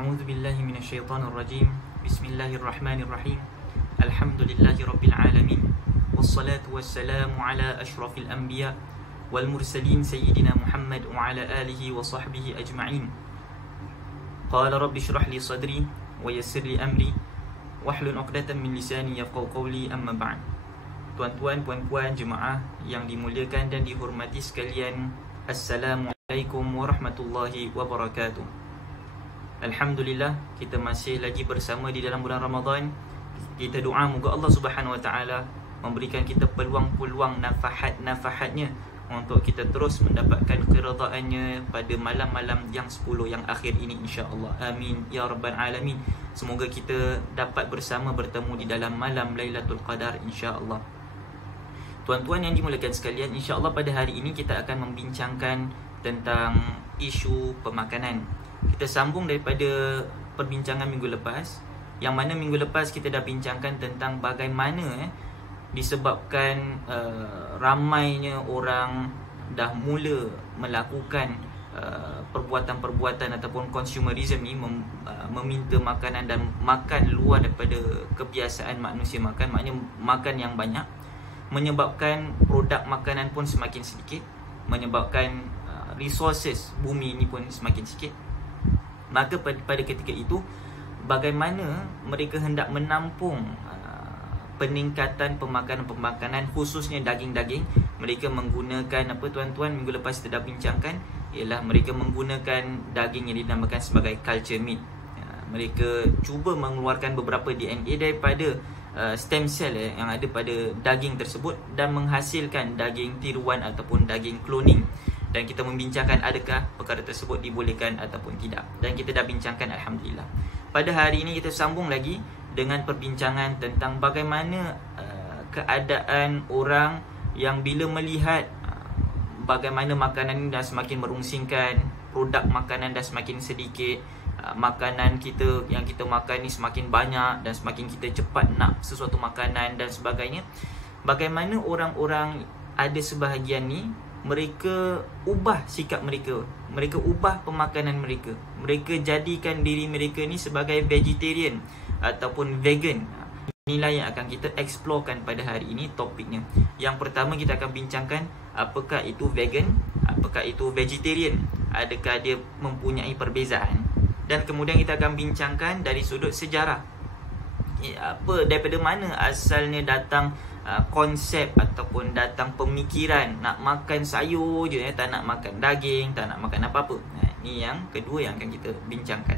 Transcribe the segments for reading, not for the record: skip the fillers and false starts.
A'udzu billahi minasyaitonir rajim. Bismillahirrahmanirrahim. Alhamdulillahi rabbil alamin. Wassalatu wassalamu ala asyrafil anbiya wal mursalin sayyidina Muhammad wa ala alihi wa sahbihi ajma'in. Qala rabbi shrah li sadri wa yassir li amri wahlul 'uqdatam min lisani yafqahu qawli, amma ba'd. Tuan-tuan, puan-puan, jemaah yang dimuliakan dan dihormati sekalian, Assalamualaikum warahmatullahi wabarakatuh. Alhamdulillah, kita masih lagi bersama di dalam bulan Ramadan. Kita doa moga Allah Subhanahu Wa Taala memberikan kita peluang-peluang nafahat-nafahatnya untuk kita terus mendapatkan keridaan-Nya pada malam-malam yang 10 yang akhir ini, insya-Allah. Amin ya rabbal alamin. Semoga kita dapat bersama bertemu di dalam malam Lailatul Qadar, insya-Allah. Tuan-tuan yang dimuliakan sekalian, insya-Allah pada hari ini kita akan membincangkan tentang isu pemakanan. Kita sambung daripada perbincangan minggu lepas, yang mana minggu lepas kita dah bincangkan tentang bagaimana disebabkan ramainya orang dah mula melakukan perbuatan-perbuatan ataupun consumerism ni, meminta makanan dan makan luar daripada kebiasaan manusia makan, maknanya makan yang banyak, menyebabkan produk makanan pun semakin sedikit, menyebabkan resources bumi ini pun semakin sikit. Maka pada ketika itu, bagaimana mereka hendak menampung peningkatan pemakanan-pemakanan, khususnya daging-daging. Mereka menggunakan apa, tuan-tuan, minggu lepas kita dah bincangkan, ialah mereka menggunakan daging yang dinamakan sebagai culture meat. Mereka cuba mengeluarkan beberapa DNA daripada stem cell yang ada pada daging tersebut dan menghasilkan daging tiruan ataupun daging cloning. Dan kita membincangkan adakah perkara tersebut dibolehkan ataupun tidak. Dan kita dah bincangkan, Alhamdulillah. Pada hari ini kita sambung lagi dengan perbincangan tentang bagaimana keadaan orang yang bila melihat bagaimana makanan ini dah semakin merungsingkan, produk makanan dah semakin sedikit, makanan kita yang kita makan ni semakin banyak dan semakin kita cepat nak sesuatu makanan dan sebagainya. Bagaimana orang-orang, ada sebahagian ni, mereka ubah sikap mereka, mereka ubah pemakanan mereka, mereka jadikan diri mereka ni sebagai vegetarian ataupun vegan. Inilah yang akan kita explorekan pada hari ini topiknya. Yang pertama kita akan bincangkan apakah itu vegan, apakah itu vegetarian, adakah dia mempunyai perbezaan, dan kemudian kita akan bincangkan dari sudut sejarah, apa, daripada mana asalnya datang konsep ataupun datang pemikiran nak makan sayur je, tak nak makan daging, tak nak makan apa-apa. Ini yang kedua yang akan kita bincangkan.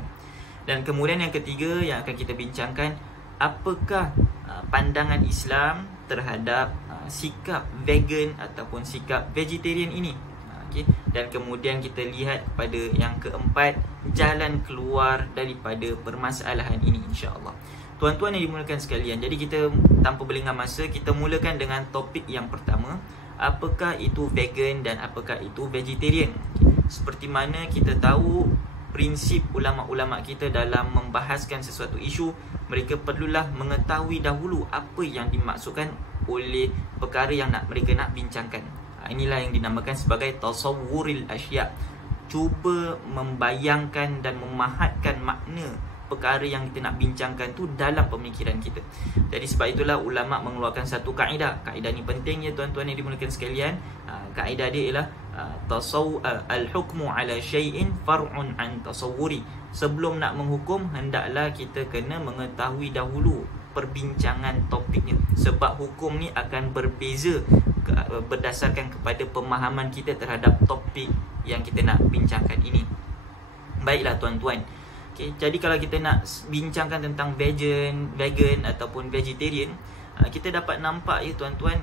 Dan kemudian yang ketiga yang akan kita bincangkan, apakah pandangan Islam terhadap sikap vegan ataupun sikap vegetarian ini. Okay. Dan kemudian kita lihat pada yang keempat, jalan keluar daripada permasalahan ini, insya-Allah. Tuan-tuan yang dimuliakan sekalian, jadi kita tanpa berlengah masa, kita mulakan dengan topik yang pertama, apakah itu vegan dan apakah itu vegetarian. Seperti mana kita tahu, prinsip ulama-ulama kita dalam membahaskan sesuatu isu, mereka perlulah mengetahui dahulu apa yang dimaksudkan oleh perkara yang mereka nak bincangkan. Inilah yang dinamakan sebagai tasawwuril asya', cuba membayangkan dan memahatkan makna perkara yang kita nak bincangkan tu dalam pemikiran kita. Jadi sebab itulah ulama mengeluarkan satu kaedah. Kaedah ni penting ya tuan-tuan yang dimuliakan sekalian. Kaedah dia ialah al-hukmu ala syai'in far'un an tasawwuri. Sebelum nak menghukum, hendaklah kita kena mengetahui dahulu perbincangan topiknya. Sebab hukum ni akan berbeza berdasarkan kepada pemahaman kita terhadap topik yang kita nak bincangkan ini. Baiklah tuan-tuan. Okay, jadi kalau kita nak bincangkan tentang vegan ataupun vegetarian, kita dapat nampak ya tuan-tuan,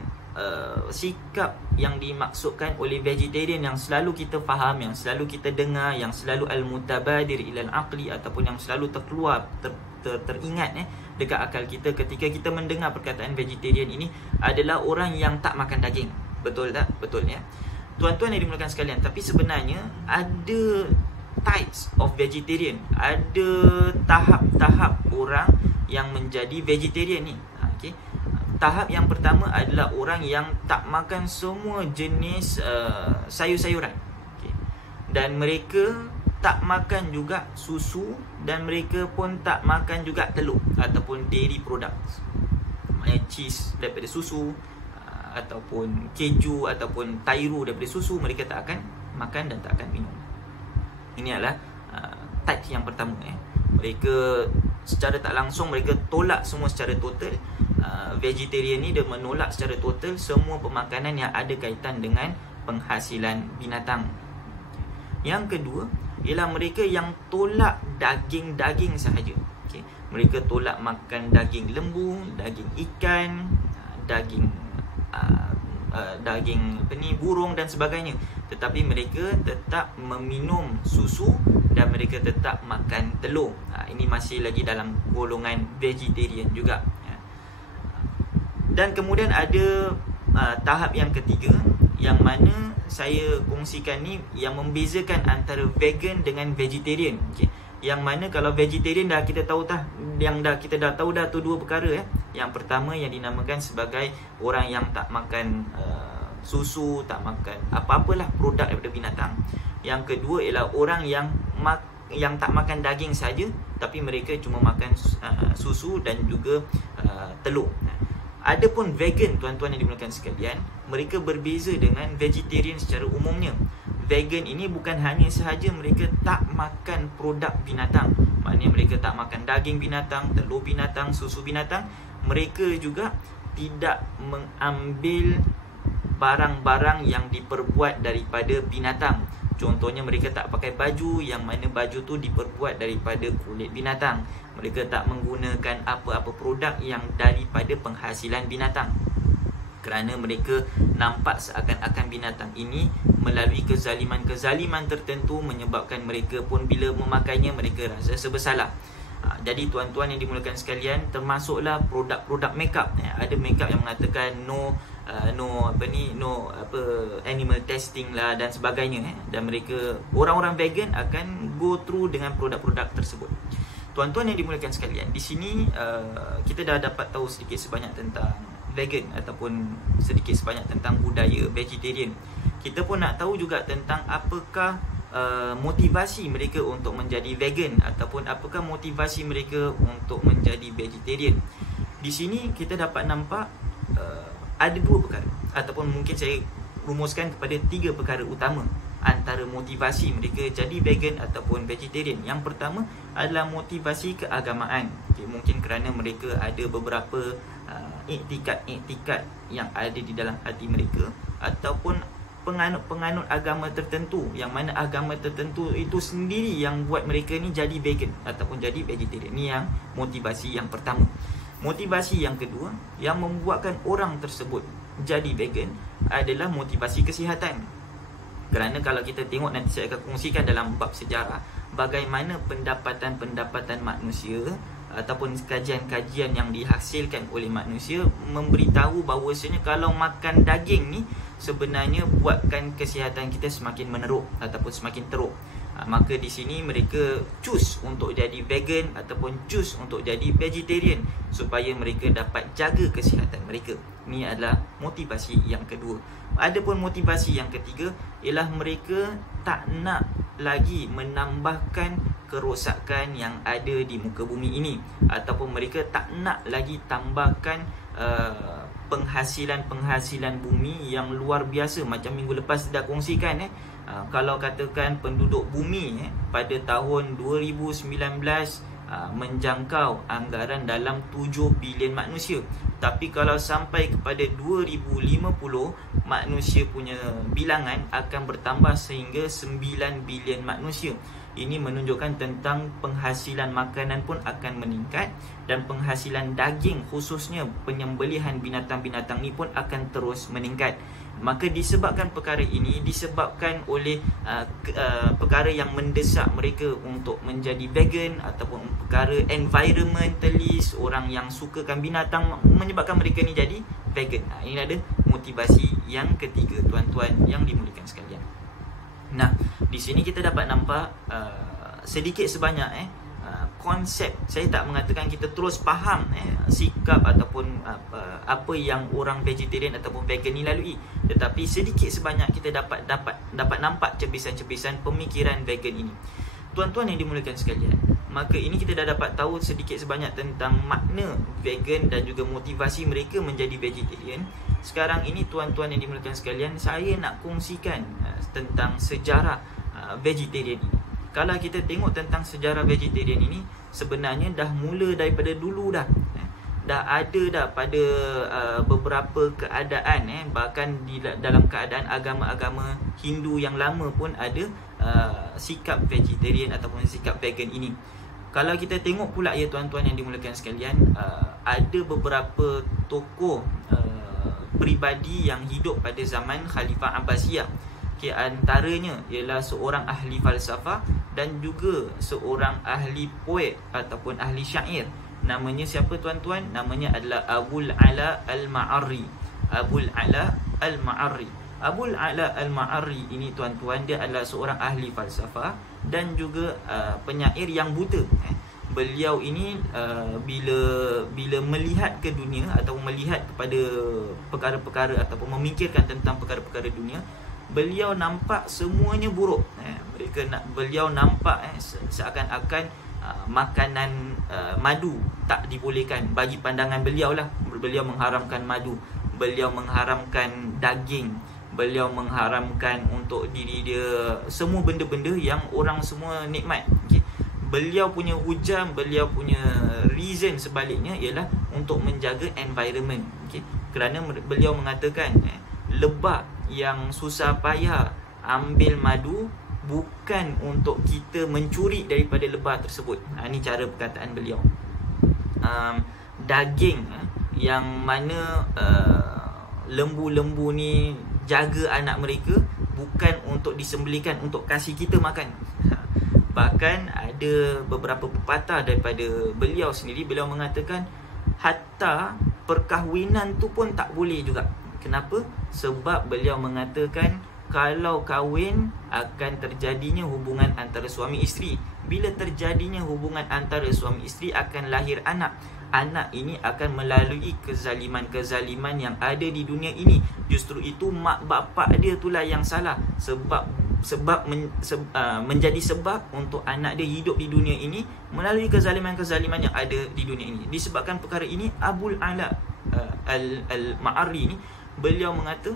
sikap yang dimaksudkan oleh vegetarian yang selalu kita faham, yang selalu kita dengar, yang selalu al-mutabadir ilal aqli, ataupun yang selalu terkeluar teringat dekat akal kita ketika kita mendengar perkataan vegetarian ini adalah orang yang tak makan daging. Betul tak? Betul ya. Tuan-tuan yang dimuliakan sekalian, tapi sebenarnya ada types of vegetarian, ada tahap-tahap orang yang menjadi vegetarian ni. Okay. Tahap yang pertama adalah orang yang tak makan semua jenis sayur-sayuran. Okay. Dan mereka tak makan juga susu, dan mereka pun tak makan juga telur ataupun dairy products. Maknanya cheese daripada susu, ataupun keju, ataupun tairu daripada susu, mereka tak akan makan dan tak akan minum. Ini adalah type yang pertama. Mereka secara tak langsung mereka tolak semua secara total. Vegetarian ni dia menolak secara total semua pemakanan yang ada kaitan dengan penghasilan binatang. Yang kedua ialah mereka yang tolak daging-daging sahaja. Okay. Mereka tolak makan daging lembu, daging ikan, daging burung dan sebagainya. Tetapi mereka tetap meminum susu dan mereka tetap makan telur. Ini masih lagi dalam golongan vegetarian juga. Dan kemudian ada tahap yang ketiga, yang mana saya kongsikan ni yang membezakan antara vegan dengan vegetarian. Okay. Yang mana kalau vegetarian kita dah tahu dah tu dua perkara. Yang pertama yang dinamakan sebagai orang yang tak makan susu, tak makan apa-apalah produk daripada binatang. Yang kedua ialah orang yang tak makan daging saja, tapi mereka cuma makan susu dan juga telur. Adapun vegan, tuan-tuan yang dimuliakan sekalian, mereka berbeza dengan vegetarian secara umumnya. Vegan ini bukan hanya sahaja mereka tak makan produk binatang, maknanya mereka tak makan daging binatang, telur binatang, susu binatang. Mereka juga tidak mengambil barang-barang yang diperbuat daripada binatang. Contohnya mereka tak pakai baju yang mana baju tu diperbuat daripada kulit binatang. Mereka tak menggunakan apa-apa produk yang daripada penghasilan binatang, kerana mereka nampak seakan-akan binatang ini melalui kezaliman-kezaliman tertentu menyebabkan mereka pun bila memakainya mereka rasa bersalah. Jadi tuan-tuan yang dimuliakan sekalian, termasuklah produk-produk makeup. Ada makeup yang mengatakan no animal testing lah dan sebagainya. Dan mereka, orang-orang vegan akan go through dengan produk-produk tersebut. Tuan-tuan yang dimuliakan sekalian, di sini kita dah dapat tahu sedikit sebanyak tentang vegan ataupun sedikit sebanyak tentang budaya vegetarian. Kita pun nak tahu juga tentang apakah motivasi mereka untuk menjadi vegan ataupun apakah motivasi mereka untuk menjadi vegetarian. Di sini kita dapat nampak ada dua perkara, ataupun mungkin saya rumuskan kepada tiga perkara utama antara motivasi mereka jadi vegan ataupun vegetarian. Yang pertama adalah motivasi keagamaan. Mungkin kerana mereka ada beberapa iktikad yang ada di dalam hati mereka, ataupun penganut agama tertentu, yang mana agama tertentu itu sendiri yang buat mereka ni jadi vegan ataupun jadi vegetarian. Ini yang motivasi yang pertama. Motivasi yang kedua yang membuatkan orang tersebut jadi vegan adalah motivasi kesihatan. Kerana kalau kita tengok, nanti saya akan kongsikan dalam bab sejarah bagaimana pendapatan manusia ataupun kajian-kajian yang dihasilkan oleh manusia memberitahu bahawasanya kalau makan daging ni sebenarnya buatkan kesihatan kita semakin meneruk ataupun semakin teruk. Maka di sini mereka choose untuk jadi vegan ataupun choose untuk jadi vegetarian supaya mereka dapat jaga kesihatan mereka. Ini adalah motivasi yang kedua. Adapun motivasi yang ketiga ialah mereka tak nak lagi menambahkan kerosakan yang ada di muka bumi ini, ataupun mereka tak nak lagi tambahkan penghasilan bumi yang luar biasa. Macam minggu lepas dah kongsikan kalau katakan penduduk bumi pada tahun 2019 menjangkau anggaran dalam 7 bilion manusia. Tapi kalau sampai kepada 2050, manusia punya bilangan akan bertambah sehingga 9 bilion manusia. Ini menunjukkan tentang penghasilan makanan pun akan meningkat, dan penghasilan daging, khususnya penyembelihan binatang-binatang ni pun akan terus meningkat. Maka disebabkan perkara ini, disebabkan oleh perkara yang mendesak mereka untuk menjadi vegan, ataupun perkara environmentalist, orang yang sukakan binatang, menyebabkan mereka ni jadi vegan. Ini ada motivasi yang ketiga, tuan-tuan yang dimuliakan sekalian. Nah, di sini kita dapat nampak sedikit sebanyak konsep. Saya tak mengatakan kita terus faham sikap ataupun apa yang orang vegetarian ataupun vegan ni lalui, tetapi sedikit sebanyak kita dapat nampak cebisan-cebisan pemikiran vegan ini. Tuan-tuan yang dimuliakan sekalian, maka ini kita dah dapat tahu sedikit sebanyak tentang makna vegan dan juga motivasi mereka menjadi vegetarian. Sekarang ini tuan-tuan yang dimuliakan sekalian, saya nak kongsikan tentang sejarah vegetarian ini. Kalau kita tengok tentang sejarah vegetarian ini, sebenarnya dah mula daripada dulu dah. Dah ada dah pada beberapa keadaan, bahkan dalam keadaan agama-agama Hindu yang lama pun ada sikap vegetarian ataupun sikap vegan ini. Kalau kita tengok pula ya tuan-tuan yang dimuliakan sekalian, ada beberapa tokoh peribadi yang hidup pada zaman Khalifah Abbasiyah. Antaranya ialah seorang ahli falsafah dan juga seorang ahli poet ataupun ahli syair. Namanya siapa tuan-tuan? Namanya adalah Abul Ala Al-Ma'arri. Abul Ala Al-Ma'arri. Abul Ala Al-Ma'arri ini tuan-tuan, dia adalah seorang ahli falsafah dan juga penyair yang buta. Beliau ini bila melihat ke dunia atau melihat kepada perkara-perkara ataupun memikirkan tentang perkara-perkara dunia, beliau nampak semuanya buruk. Beliau nampak seakan-akan makanan madu tak dibolehkan bagi pandangan beliau lah. Beliau mengharamkan madu, beliau mengharamkan daging, beliau mengharamkan untuk diri dia semua benda-benda yang orang semua nikmat. Beliau punya hujam, beliau punya reason sebaliknya ialah untuk menjaga environment. Kerana beliau mengatakan lebah yang susah payah ambil madu bukan untuk kita mencuri daripada lebah tersebut. Ini cara perkataan beliau. Daging yang mana lembu-lembu ni jaga anak mereka bukan untuk disembelihkan untuk kasih kita makan. Bahkan ada beberapa pepatah daripada beliau sendiri, beliau mengatakan hatta perkahwinan tu pun tak boleh juga. Kenapa? Sebab beliau mengatakan kalau kahwin akan terjadinya hubungan antara suami isteri. Bila terjadinya hubungan antara suami isteri akan lahir anak. Anak ini akan melalui kezaliman-kezaliman yang ada di dunia ini. Justru itu mak bapak dia itulah yang salah. Menjadi sebab untuk anak dia hidup di dunia ini melalui kezaliman-kezaliman yang ada di dunia ini. Disebabkan perkara ini, Abul Ala Al-Ma'arri ni, beliau mengata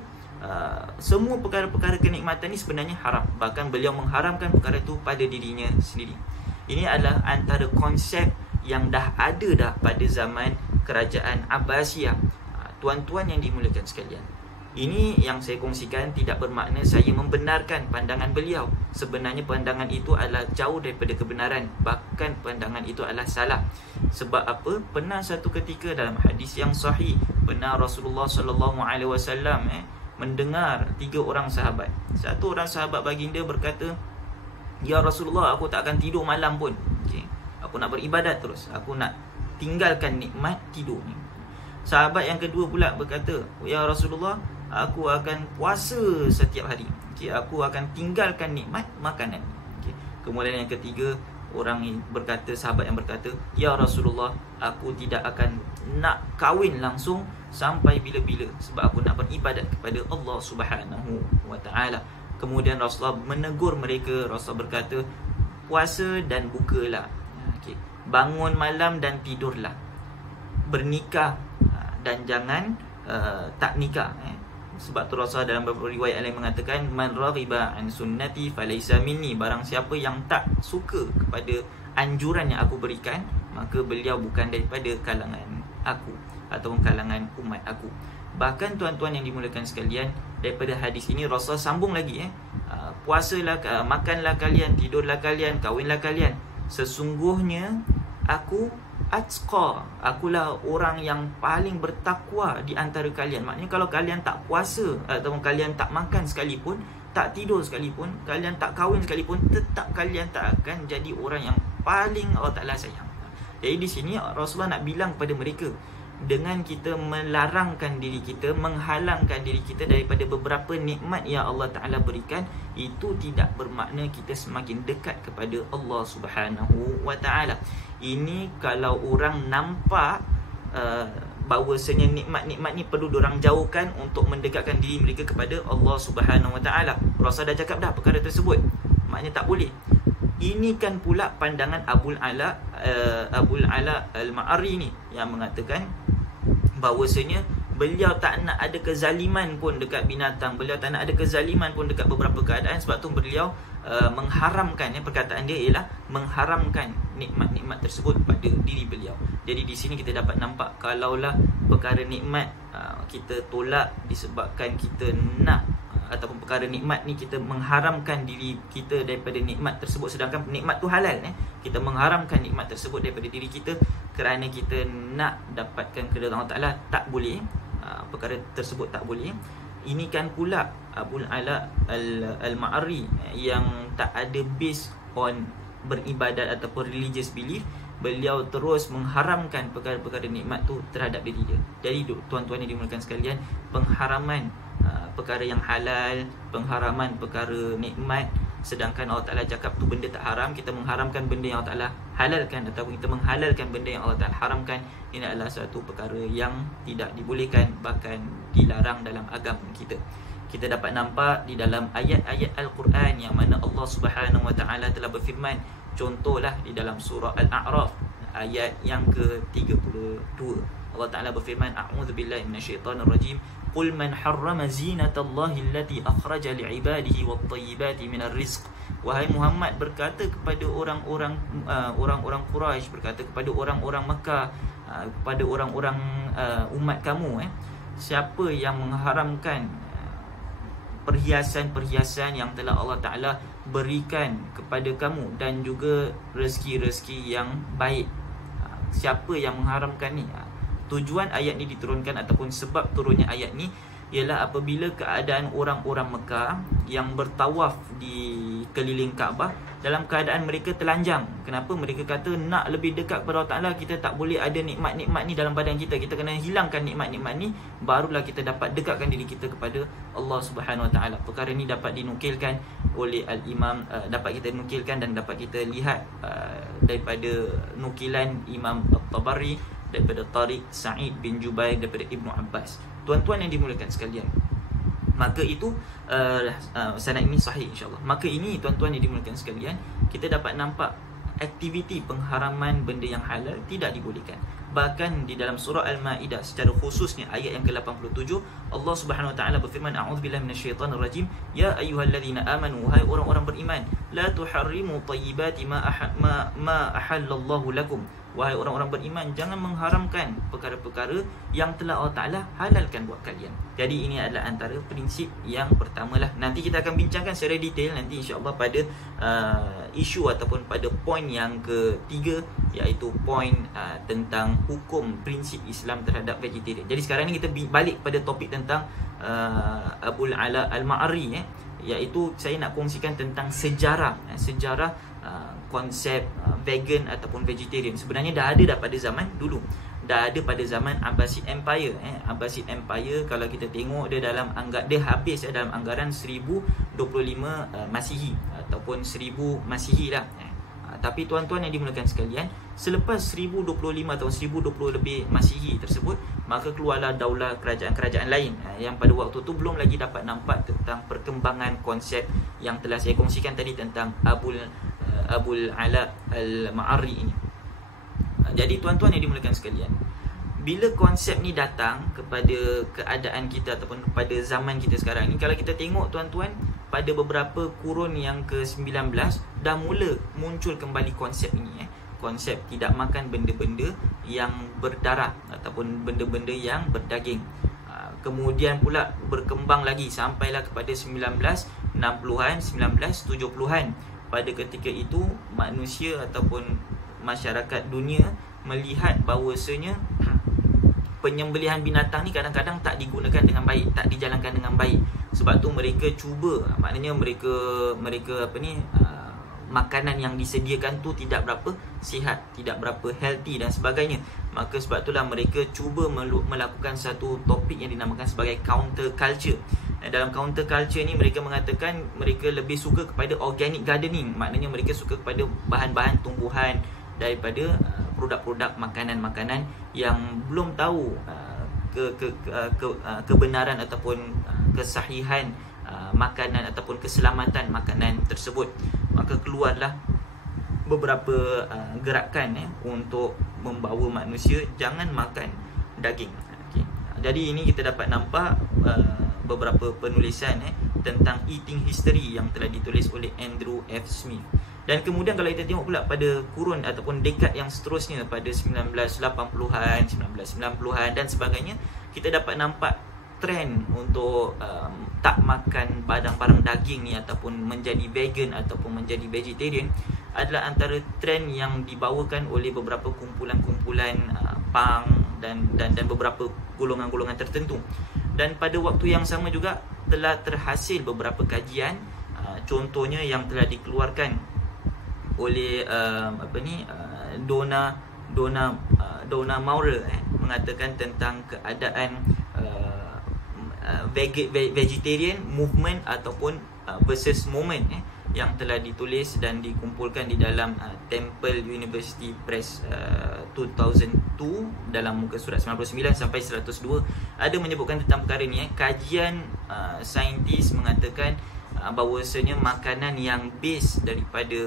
semua perkara-perkara kenikmatan ni sebenarnya haram. Bahkan beliau mengharamkan perkara itu pada dirinya sendiri. Ini adalah antara konsep yang dah ada dah pada zaman kerajaan Abbasiyah. Tuan-tuan yang dimuliakan sekalian, ini yang saya kongsikan tidak bermakna saya membenarkan pandangan beliau. Sebenarnya pandangan itu adalah jauh daripada kebenaran. Bahkan pandangan itu adalah salah. Sebab apa? Pernah satu ketika dalam hadis yang sahih, pernah Rasulullah SAW mendengar 3 orang sahabat. Satu orang sahabat baginda berkata, "Ya Rasulullah, aku tak akan tidur malam pun. Aku nak beribadat terus. Aku nak tinggalkan nikmat tidur ni." Sahabat yang kedua pula berkata, "Ya Rasulullah, aku akan puasa setiap hari. Aku akan tinggalkan nikmat makanan." Kemudian yang ketiga, sahabat yang berkata, "Ya Rasulullah, aku tidak akan nak kahwin langsung sampai bila-bila, sebab aku nak beribadat kepada Allah Subhanahu wa ta'ala." Kemudian Rasulullah menegur mereka. Rasulullah berkata, "Puasa dan bukalah. Bangun malam dan tidurlah. Bernikah dan jangan tak nikah." Sebab tu Rasulullah dalam beberapa riwayat lain mengatakan, "Man raghiba an sunnati falaysa minni." Barang siapa yang tak suka kepada anjuran yang aku berikan, maka beliau bukan daripada kalangan aku ataupun kalangan umat aku. Bahkan tuan-tuan yang dimuliakan sekalian, daripada hadis ini Rasul sambung lagi, puasalah, makanlah kalian, tidurlah kalian, kahwinlah kalian. Sesungguhnya aku atqa, akulah orang yang paling bertakwa di antara kalian. Maknanya kalau kalian tak puasa ataupun kalian tak makan sekalipun, tak tidur sekalipun, kalian tak kahwin sekalipun, tetap kalian tak akan jadi orang yang paling Allah Ta'ala sayang. Jadi di sini Rasulullah nak bilang kepada mereka, dengan kita melarangkan diri kita, menghalangkan diri kita daripada beberapa nikmat yang Allah Ta'ala berikan, itu tidak bermakna kita semakin dekat kepada Allah Subhanahu Wa Ta'ala. Ini kalau orang nampak bahawasanya nikmat-nikmat ni perlu diorang jauhkan untuk mendekatkan diri mereka kepada Allah Subhanahu Wa Ta'ala. Rasul dah cakap dah perkara tersebut, maknanya tak boleh. Ini kan pula pandangan Abul Ala Al-Ma'ari ni, yang mengatakan bahawasanya beliau tak nak ada kezaliman pun dekat binatang, beliau tak nak ada kezaliman pun dekat beberapa keadaan. Sebab tu beliau mengharamkan, perkataan dia ialah mengharamkan nikmat-nikmat tersebut pada diri beliau. Jadi di sini kita dapat nampak, kalaulah perkara nikmat kita tolak disebabkan kita nak, ataupun perkara nikmat ni kita mengharamkan diri kita daripada nikmat tersebut, sedangkan nikmat tu halal, kita mengharamkan nikmat tersebut daripada diri kita kerana kita nak dapatkan keridhaan Allah Ta'ala, tak boleh. Perkara tersebut tak boleh. Ini kan pula Abul Ala Al-Ma'ari yang tak ada base on beribadat ataupun religious belief, beliau terus mengharamkan perkara-perkara nikmat tu terhadap diri dia. Jadi tuan-tuan yang dimuliakan sekalian, pengharaman perkara yang halal, pengharaman perkara nikmat, sedangkan Allah Ta'ala cakap tu benda tak haram, kita mengharamkan benda yang Allah Ta'ala halalkan, ataupun kita menghalalkan benda yang Allah Ta'ala haramkan, ini adalah satu perkara yang tidak dibolehkan, bahkan dilarang dalam agama kita. Kita dapat nampak di dalam ayat-ayat Al-Quran yang mana Allah Subhanahu Wa Ta'ala telah berfirman. Contohlah di dalam surah Al-A'raf ayat yang ke-32, Allah Ta'ala berfirman, a'udzubillahi minasyaitonirrajim, qul man harrama zinatallahi allati akhraja li'ibadihi wat-tayyibati minar rizq. Wahai Muhammad, berkata kepada orang-orang Quraisy, berkata kepada orang-orang Mekah, kepada orang-orang umat kamu, siapa yang mengharamkan perhiasan-perhiasan yang telah Allah Ta'ala berikan kepada kamu, dan juga rezeki-rezeki yang baik. Siapa yang mengharamkan ni? Tujuan ayat ni diturunkan ataupun sebab turunnya ayat ni ialah apabila keadaan orang-orang Mekah yang bertawaf di keliling Kaabah dalam keadaan mereka telanjang. Kenapa? Mereka kata nak lebih dekat kepada Allah Ta'ala, kita tak boleh ada nikmat-nikmat ni dalam badan kita, kita kena hilangkan nikmat-nikmat ni, barulah kita dapat dekatkan diri kita kepada Allah Subhanahu Wa Ta'ala. Perkara ni dapat dinukilkan oleh Al-Imam, dapat kita nukilkan dan dapat kita lihat daripada nukilan Imam At-Tabari, daripada Tariq Sa'id bin Jubair, daripada Ibnu Abbas. Tuan-tuan yang dimuliakan sekalian, maka itu sanad ini sahih insyaAllah. Maka ini tuan-tuan yang dimuliakan sekalian, kita dapat nampak aktiviti pengharaman benda yang halal tidak dibolehkan. Bahkan di dalam surah Al-Ma'idah secara khususnya ayat yang ke-87, Allah Subhanahu Wa Ta'ala berfirman, a'udzubillahi minasyaitonirrajim, ya ayyuhalladzina amanu, hai orang-orang beriman, la tuharrimu tayyibati ma ahallallahu lakum. Wahai orang-orang beriman, jangan mengharamkan perkara-perkara yang telah Allah Ta'ala halalkan buat kalian. Jadi ini adalah antara prinsip yang pertama lah. Nanti kita akan bincangkan secara detail nanti insyaAllah pada isu ataupun pada poin yang ketiga, iaitu poin tentang hukum prinsip Islam terhadap vegetarian. Jadi sekarang ni kita balik pada topik tentang Abul Ala Al-Ma'ari, iaitu saya nak kongsikan tentang sejarah konsep vegan ataupun vegetarian. Sebenarnya dah ada pada zaman dulu, dah ada pada zaman Abbasid Empire. Abbasid Empire kalau kita tengok dia dalam dia habis dalam anggaran 1025 Masihi ataupun 1000 Masihi lah. Tapi tuan-tuan yang dimuliakan sekalian, selepas 1025 atau 1020 lebih Masihi tersebut, maka keluarlah daulah kerajaan-kerajaan lain yang pada waktu tu belum lagi dapat nampak tentang perkembangan konsep yang telah saya kongsikan tadi tentang Abul Ala Al-Ma'ari ini. Jadi tuan-tuan yang dimuliakan sekalian, bila konsep ni datang kepada keadaan kita ataupun kepada zaman kita sekarang ni, kalau kita tengok tuan-tuan, pada beberapa kurun yang ke-19 dah mula muncul kembali konsep ini, konsep tidak makan benda-benda yang berdarah ataupun benda-benda yang berdaging. Kemudian pula berkembang lagi sampailah kepada 1960-an, 1970-an. Pada ketika itu manusia ataupun masyarakat dunia melihat bahawasanya penyembelihan binatang ni kadang-kadang tak digunakan dengan baik, tak dijalankan dengan baik. Sebab tu mereka cuba, maknanya mereka makanan yang disediakan tu tidak berapa sihat, tidak berapa healthy dan sebagainya. Maka sebab itulah mereka cuba melakukan satu topik yang dinamakan sebagai counter culture. Dalam counter culture ni mereka mengatakan mereka lebih suka kepada organic gardening. Maknanya mereka suka kepada bahan-bahan tumbuhan daripada produk-produk makanan-makanan yang belum tahu kebenaran ataupun kesahihan makanan ataupun keselamatan makanan tersebut. Maka keluarlah beberapa gerakan untuk membawa manusia jangan makan daging. Jadi ini kita dapat nampak beberapa penulisan tentang eating history yang telah ditulis oleh Andrew F. Smith. Dan kemudian kalau kita tengok pula pada kurun ataupun dekad yang seterusnya pada 1980-an, 1990-an dan sebagainya, kita dapat nampak trend untuk tak makan barang-barang daging ni ataupun menjadi vegan ataupun menjadi vegetarian adalah antara trend yang dibawakan oleh beberapa kumpulan-kumpulan punk dan beberapa golongan-golongan tertentu. Dan pada waktu yang sama juga telah terhasil beberapa kajian, contohnya yang telah dikeluarkan oleh Donna Maurer mengatakan tentang keadaan vegetarian movement ataupun versus moment yang telah ditulis dan dikumpulkan di dalam Temple University Press 2002 dalam muka surat 99 sampai 102 ada menyebutkan tentang perkara ni. Kajian saintis mengatakan bahawasanya makanan yang base daripada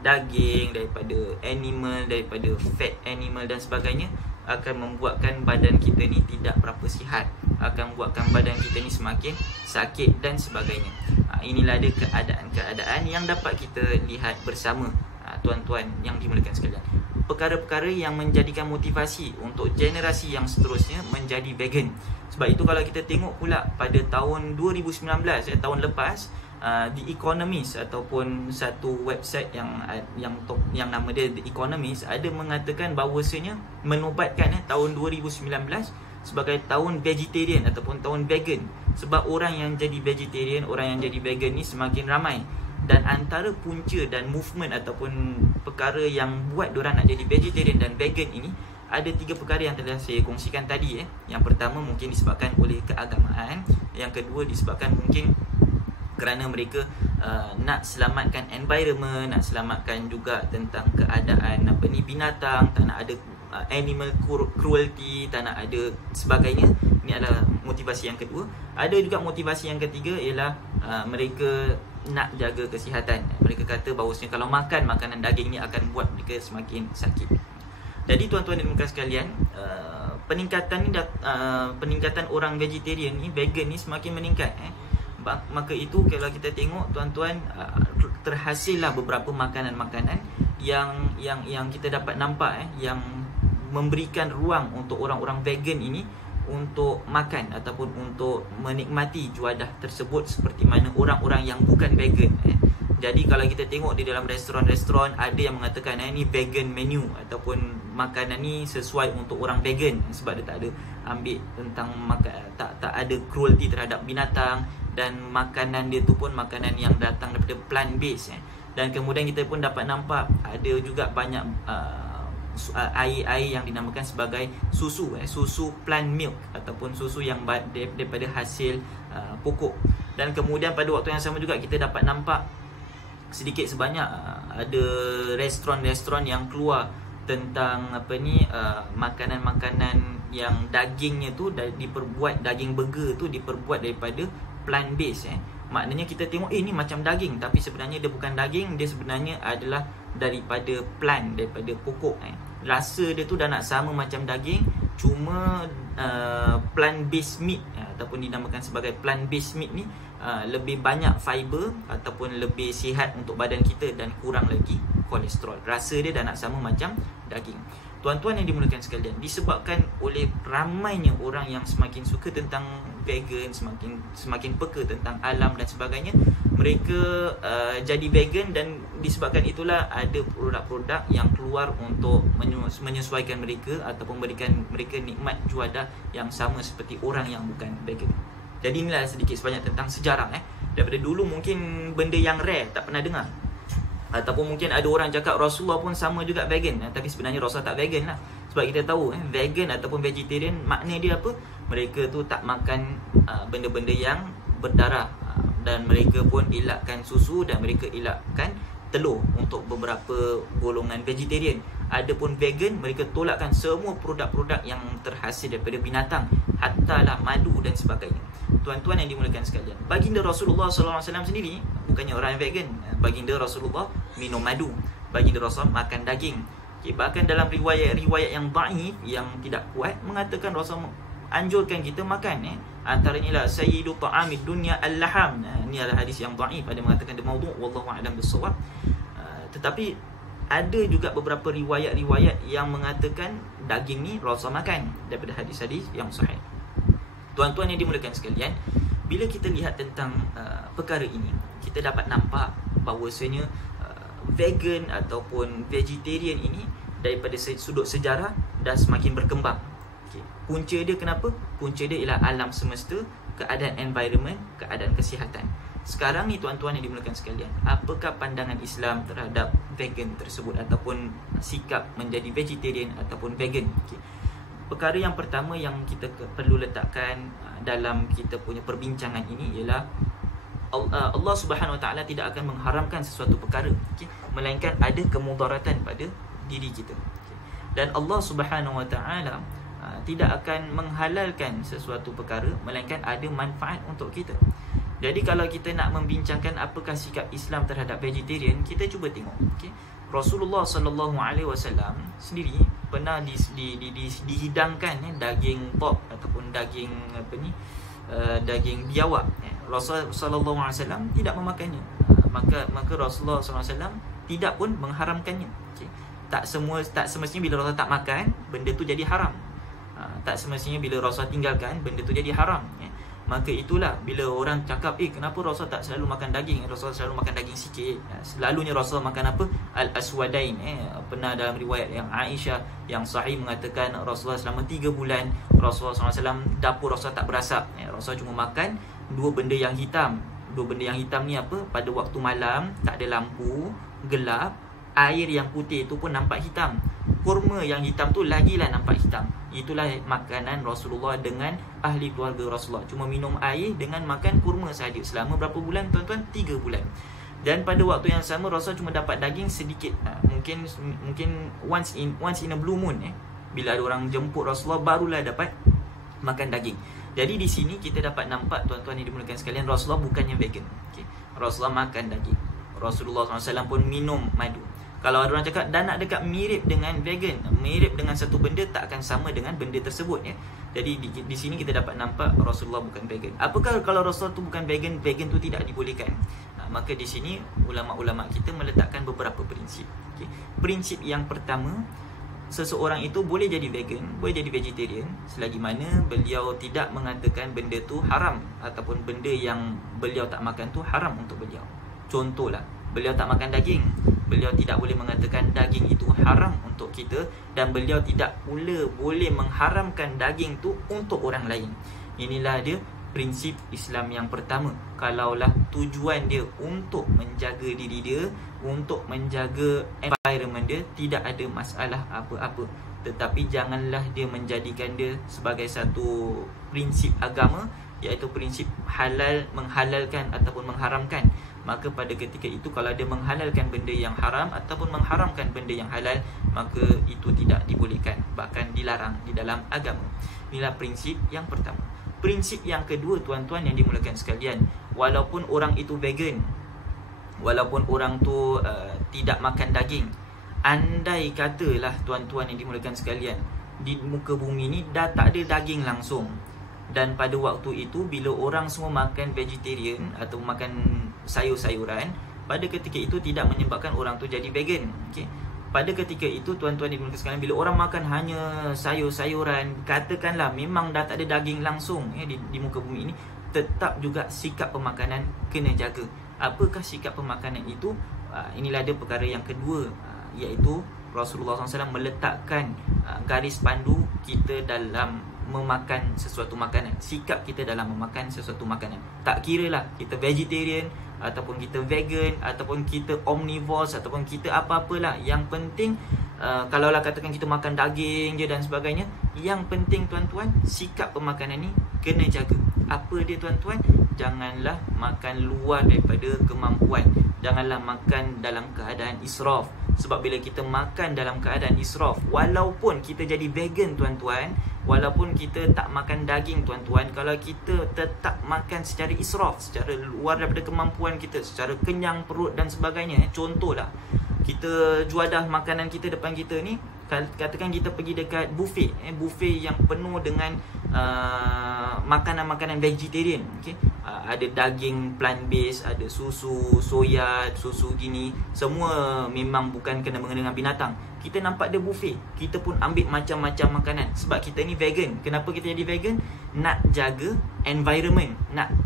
daging, daripada animal, daripada fat animal dan sebagainya akan membuatkan badan kita ni tidak berapa sihat, akan membuatkan badan kita ni semakin sakit dan sebagainya. Inilah ada keadaan-keadaan yang dapat kita lihat bersama, tuan-tuan yang dimuliakan sekalian. Perkara-perkara yang menjadikan motivasi untuk generasi yang seterusnya menjadi vegan. Sebab itu kalau kita tengok pula pada tahun 2019, tahun lepas, The Economist ataupun satu website yang nama dia The Economist ada mengatakan bahawasanya menobatkan tahun 2019 sebagai tahun vegetarian ataupun tahun vegan. Sebab orang yang jadi vegetarian, orang yang jadi vegan ni semakin ramai. Dan antara punca dan movement ataupun perkara yang buat diorang nak jadi vegetarian dan vegan ini, ada 3 perkara yang telah saya kongsikan tadi. Yang pertama mungkin disebabkan oleh keagamaan. Yang kedua disebabkan mungkin kerana mereka nak selamatkan environment, nak selamatkan juga tentang keadaan binatang, tak nak ada animal cruelty, tak nak ada sebagainya. Ini adalah motivasi yang kedua. Ada juga motivasi yang ketiga ialah mereka nak jaga kesihatan. Mereka kata bahawasanya kalau makan makanan daging ni akan buat mereka semakin sakit. Jadi tuan-tuan dan puan sekalian, peningkatan orang vegetarian ni, vegan ni semakin meningkat. Maka itu kalau kita tengok tuan-tuan, terhasillah beberapa makanan-makanan yang kita dapat nampak yang memberikan ruang untuk orang-orang vegan ini untuk makan ataupun untuk menikmati juadah tersebut seperti mana orang-orang yang bukan vegan. Jadi kalau kita tengok di dalam restoran-restoran ada yang mengatakan ini vegan menu ataupun makanan ni sesuai untuk orang vegan sebab dia tak ada ambil tentang tak ada cruelty terhadap binatang dan makanan dia tu pun makanan yang datang daripada plant based. Dan kemudian kita pun dapat nampak ada juga banyak air-air yang dinamakan sebagai susu, susu plant milk ataupun susu yang daripada hasil pokok. Dan kemudian pada waktu yang sama juga kita dapat nampak sedikit sebanyak ada restoran-restoran yang keluar tentang makanan-makanan yang dagingnya tu diperbuat, daging burger tu diperbuat daripada plant based. Maknanya kita tengok ni macam daging, tapi sebenarnya dia bukan daging, dia sebenarnya adalah daripada plant, daripada pokok. Rasa dia tu dah nak sama macam daging, cuma plant based meat ataupun dinamakan sebagai plant-based meat ni lebih banyak fiber ataupun lebih sihat untuk badan kita dan kurang lagi kolesterol. Rasa dia dah nak sama macam daging. Tuan-tuan yang dimuliakan sekalian, disebabkan oleh ramainya orang yang semakin suka tentang vegan, semakin peka tentang alam dan sebagainya, mereka jadi vegan, dan disebabkan itulah ada produk-produk yang keluar untuk menyesuaikan mereka ataupun memberikan mereka nikmat juadah yang sama seperti orang yang bukan vegan. Jadi inilah sedikit sebanyak tentang sejarah. Daripada dulu mungkin benda yang rare tak pernah dengar, ataupun mungkin ada orang cakap Rasulullah pun sama juga vegan, tapi sebenarnya Rasulullah tak vegan lah. Sebab kita tahu vegan ataupun vegetarian, makna dia apa? Mereka tu tak makan benda-benda yang berdarah, dan mereka pun elakkan susu dan mereka elakkan telur untuk beberapa golongan vegetarian. Adapun vegan, mereka tolakkan semua produk-produk yang terhasil daripada binatang, hatta lah madu dan sebagainya. Tuan-tuan yang dimuliakan sekalian, baginda Rasulullah SAW sendiri bukannya orang yang vegan. Baginda Rasulullah minum madu, baginda Rasul makan daging. Bahkan dalam riwayat-riwayat yang dhaif, yang tidak kuat, mengatakan Rasul anjurkan kita makan antaranya lah sayyidu ta'amid dunya al-laham. Ini adalah hadis yang dhaif, ada mengatakan dia maudhu', wallahu a'lam bissawab. Tetapi ada juga beberapa riwayat-riwayat yang mengatakan daging ni Rasul makan, daripada hadis-hadis yang sahih. Tuan-tuan yang dimuliakan sekalian, bila kita lihat tentang perkara ini, kita dapat nampak bahawasanya vegan ataupun vegetarian ini daripada sudut sejarah dah semakin berkembang. Punca dia kenapa? Punca dia ialah alam semesta, keadaan environment, keadaan kesihatan. Sekarang ni tuan-tuan yang dimuliakan sekalian, apakah pandangan Islam terhadap vegan tersebut ataupun sikap menjadi vegetarian ataupun vegan? Perkara yang pertama yang kita perlu letakkan dalam kita punya perbincangan ini ialah Allah Subhanahu Wa Taala tidak akan mengharamkan sesuatu perkara, melainkan ada kemudaratan pada diri kita. Dan Allah Subhanahu Wa Taala tidak akan menghalalkan sesuatu perkara, melainkan ada manfaat untuk kita. Jadi kalau kita nak membincangkan apakah sikap Islam terhadap vegetarian, kita cuba tengok. Rasulullah SAW sendiri pernah dihidangkan daging pork ataupun daging daging biawak. Rasulullah SAW tidak memakannya. Maka Rasulullah SAW tidak pun mengharamkannya. Tak semestinya bila Rasulullah tak makan, benda tu jadi haram. Tak semestinya bila Rasulullah tinggalkan, benda tu jadi haram. Maka itulah bila orang cakap, kenapa Rasulullah tak selalu makan daging? Rasulullah selalu makan daging sikit. Selalunya Rasulullah makan apa? Al-aswadain. Pernah dalam riwayat yang Aisyah yang sahih mengatakan Rasulullah selama 3 bulan Rasulullah SAW dapur Rasulullah tak berasap. Rasulullah cuma makan 2 benda yang hitam. 2 benda yang hitam ni apa? Pada waktu malam tak ada lampu, gelap, air yang putih tu pun nampak hitam. Kurma yang hitam tu lagilah nampak hitam. Itulah makanan Rasulullah dengan ahli keluarga Rasulullah. Cuma minum air dengan makan kurma sahaja. Selama berapa bulan tuan-tuan? 3 bulan. Dan pada waktu yang sama Rasulullah cuma dapat daging sedikit. Mungkin once in a blue moon. Bila ada orang jemput Rasulullah, barulah dapat makan daging. Jadi di sini kita dapat nampak tuan-tuan yang dimuliakan sekalian, Rasulullah bukannya vegan. Rasulullah makan daging. Rasulullah SAW pun minum madu. Kalau ada orang cakap dah nak dekat mirip dengan vegan, mirip dengan satu benda, tak akan sama dengan benda tersebut. Jadi di sini kita dapat nampak Rasulullah bukan vegan. Apakah kalau Rasulullah tu bukan vegan, vegan tu tidak dibolehkan? Maka di sini ulama-ulama kita meletakkan beberapa prinsip. Prinsip yang pertama, seseorang itu boleh jadi vegan, boleh jadi vegetarian selagi mana beliau tidak mengatakan benda tu haram ataupun benda yang beliau tak makan tu haram untuk beliau. Contohlah, beliau tak makan daging, beliau tidak boleh mengatakan daging itu haram untuk kita, dan beliau tidak pula boleh mengharamkan daging tu untuk orang lain. Inilah dia prinsip Islam yang pertama. Kalaulah tujuan dia untuk menjaga diri dia, untuk menjaga environment dia, tidak ada masalah apa-apa. Tetapi janganlah dia menjadikan dia sebagai satu prinsip agama, iaitu prinsip halal, menghalalkan ataupun mengharamkan. Maka pada ketika itu kalau dia menghalalkan benda yang haram ataupun mengharamkan benda yang halal, maka itu tidak dibolehkan, bahkan dilarang di dalam agama. Inilah prinsip yang pertama. Prinsip yang kedua tuan-tuan yang dimuliakan sekalian, walaupun orang itu vegan, walaupun orang tu tidak makan daging, andai katalah tuan-tuan yang dimuliakan sekalian, di muka bumi ni dah tak ada daging langsung, Dan pada waktu itu bila orang semua makan vegetarian atau makan sayur-sayuran, pada ketika itu tidak menyebabkan orang tu jadi vegan. Okey. Pada ketika itu tuan-tuan dan sekalian, bila orang makan hanya sayur-sayuran, katakanlah memang dah tak ada daging langsung di muka bumi ini, tetap juga sikap pemakanan kena jaga. Apakah sikap pemakanan itu? Inilah ada perkara yang kedua, iaitu Rasulullah SAW meletakkan garis pandu kita dalam memakan sesuatu makanan. Sikap kita dalam memakan sesuatu makanan, tak kira lah kita vegetarian ataupun kita vegan ataupun kita omnivores ataupun kita apa-apalah. Yang penting kalaulah katakan kita makan daging je dan sebagainya, yang penting tuan-tuan, sikap pemakanan ni kena jaga. Apa dia tuan-tuan? Janganlah makan luar daripada kemampuan. Janganlah makan dalam keadaan israf. Sebab bila kita makan dalam keadaan israf, walaupun kita jadi vegan tuan-tuan, walaupun kita tak makan daging tuan-tuan, kalau kita tetap makan secara israf, secara luar daripada kemampuan kita, secara kenyang perut dan sebagainya, contohlah kita juadah makanan kita depan kita ni, katakan kita pergi dekat buffet, buffet yang penuh dengan makanan-makanan vegetarian, okay? Ada daging plant based, ada susu soya, susu gini, semua memang bukan kena mengena dengan binatang. Kita nampak dia buffet, kita pun ambil macam-macam makanan. Sebab kita ni vegan. Kenapa kita jadi vegan? Nak jaga environment,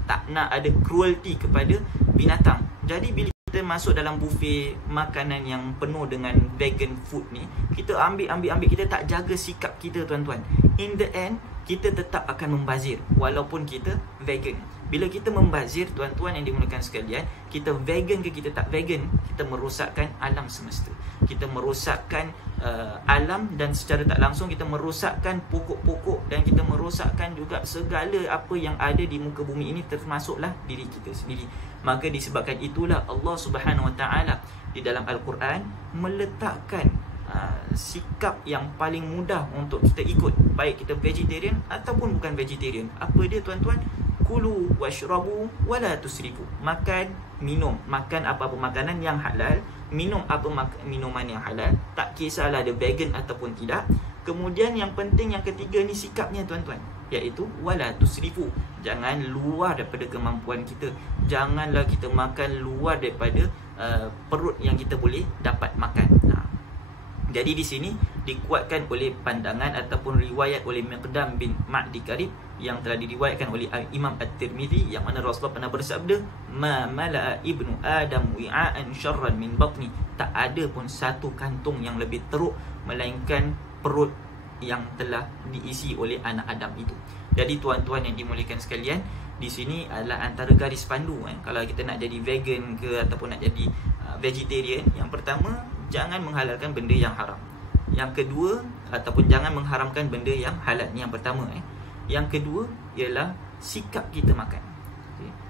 tak nak ada cruelty kepada binatang. Jadi bila kita masuk dalam buffet makanan yang penuh dengan vegan food ni, kita ambil, kita tak jaga sikap kita tuan-tuan. In the end, kita tetap akan membazir walaupun kita vegan. Bila kita membazir tuan-tuan yang dimuliakan sekalian, kita vegan ke kita tak vegan, kita merosakkan alam semesta. Kita merosakkan alam, dan secara tak langsung kita merosakkan pokok-pokok, dan kita merosakkan juga segala apa yang ada di muka bumi ini, termasuklah diri kita sendiri. Maka disebabkan itulah Allah Subhanahu Wa Taala di dalam Al-Quran meletakkan sikap yang paling mudah untuk kita ikut, baik kita vegetarian ataupun bukan vegetarian. Apa dia tuan-tuan? Kulu washrabu wala tusrifu. Makan, minum, makan apa-apa makanan yang halal, minum apa minuman yang halal, tak kisahlah ada vegan ataupun tidak. Kemudian yang penting yang ketiga ni sikapnya tuan-tuan, iaitu wala tusrifu. Jangan luar daripada kemampuan kita. Janganlah kita makan luar daripada perut yang kita boleh dapat makan. Jadi di sini dikuatkan oleh pandangan ataupun riwayat oleh Miqdam bin Ma'di Karib yang telah diriwayatkan oleh Imam At-Tirmidzi, yang mana Rasulullah pernah bersabda, ma mala'a ibnu Adam wi'aan syarran min batni. Tak ada pun satu kantung yang lebih teruk melainkan perut yang telah diisi oleh anak Adam itu. Jadi tuan-tuan yang dimuliakan sekalian, di sini adalah antara garis pandu kalau kita nak jadi vegan ke ataupun nak jadi vegetarian. Yang pertama, jangan menghalalkan benda yang haram. Yang kedua, ataupun jangan mengharamkan benda yang halal. Ni yang pertama. Yang kedua ialah sikap kita makan.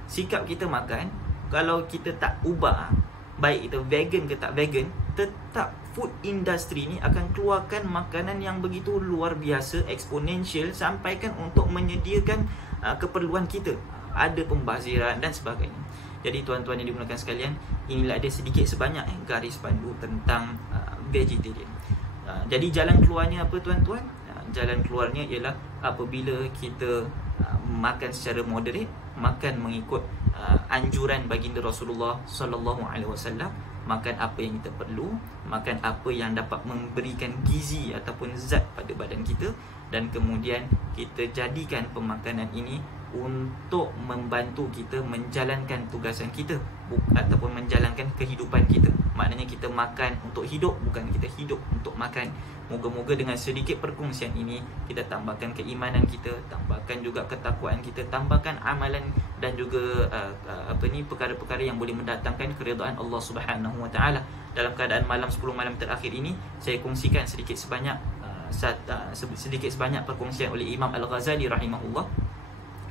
Sikap kita makan, kalau kita tak ubah, baik kita vegan ke tak vegan, tetap food industry ni akan keluarkan makanan yang begitu luar biasa, eksponensial, sampaikan untuk menyediakan keperluan kita. Ada pembaziran dan sebagainya. Jadi tuan-tuan yang dimuliakan sekalian, inilah ada sedikit sebanyak garis pandu tentang vegetarian. Jadi jalan keluarnya apa tuan-tuan? Jalan keluarnya ialah apabila kita makan secara moderate, makan mengikut anjuran baginda Rasulullah sallallahu alaihi wasallam, makan apa yang kita perlu, makan apa yang dapat memberikan gizi ataupun zat pada badan kita, dan kemudian kita jadikan pemakanan ini untuk membantu kita menjalankan tugasan kita ataupun menjalankan kehidupan kita. Maknanya kita makan untuk hidup, bukan kita hidup untuk makan. Moga-moga dengan sedikit perkongsian ini kita tambahkan keimanan kita, tambahkan juga ketakwaan kita, tambahkan amalan dan juga perkara-perkara yang boleh mendatangkan keridaan Allah Subhanahu Wa Taala. Dalam keadaan malam 10 malam terakhir ini, saya kongsikan sedikit sebanyak perkongsian oleh Imam Al-Ghazali rahimahullah,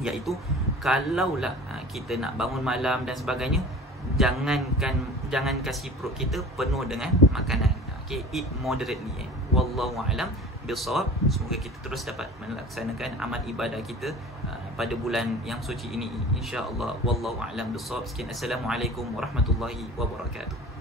iaitu kalaulah kita nak bangun malam dan sebagainya, jangan kasih perut kita penuh dengan makanan. Okay, eat moderately. Wallahu a'lam bisawab. Semoga kita terus dapat melaksanakan amal ibadah kita pada bulan yang suci ini, insya-Allah. Wallahu a'lam bisawab. Sekian, assalamualaikum warahmatullahi wabarakatuh.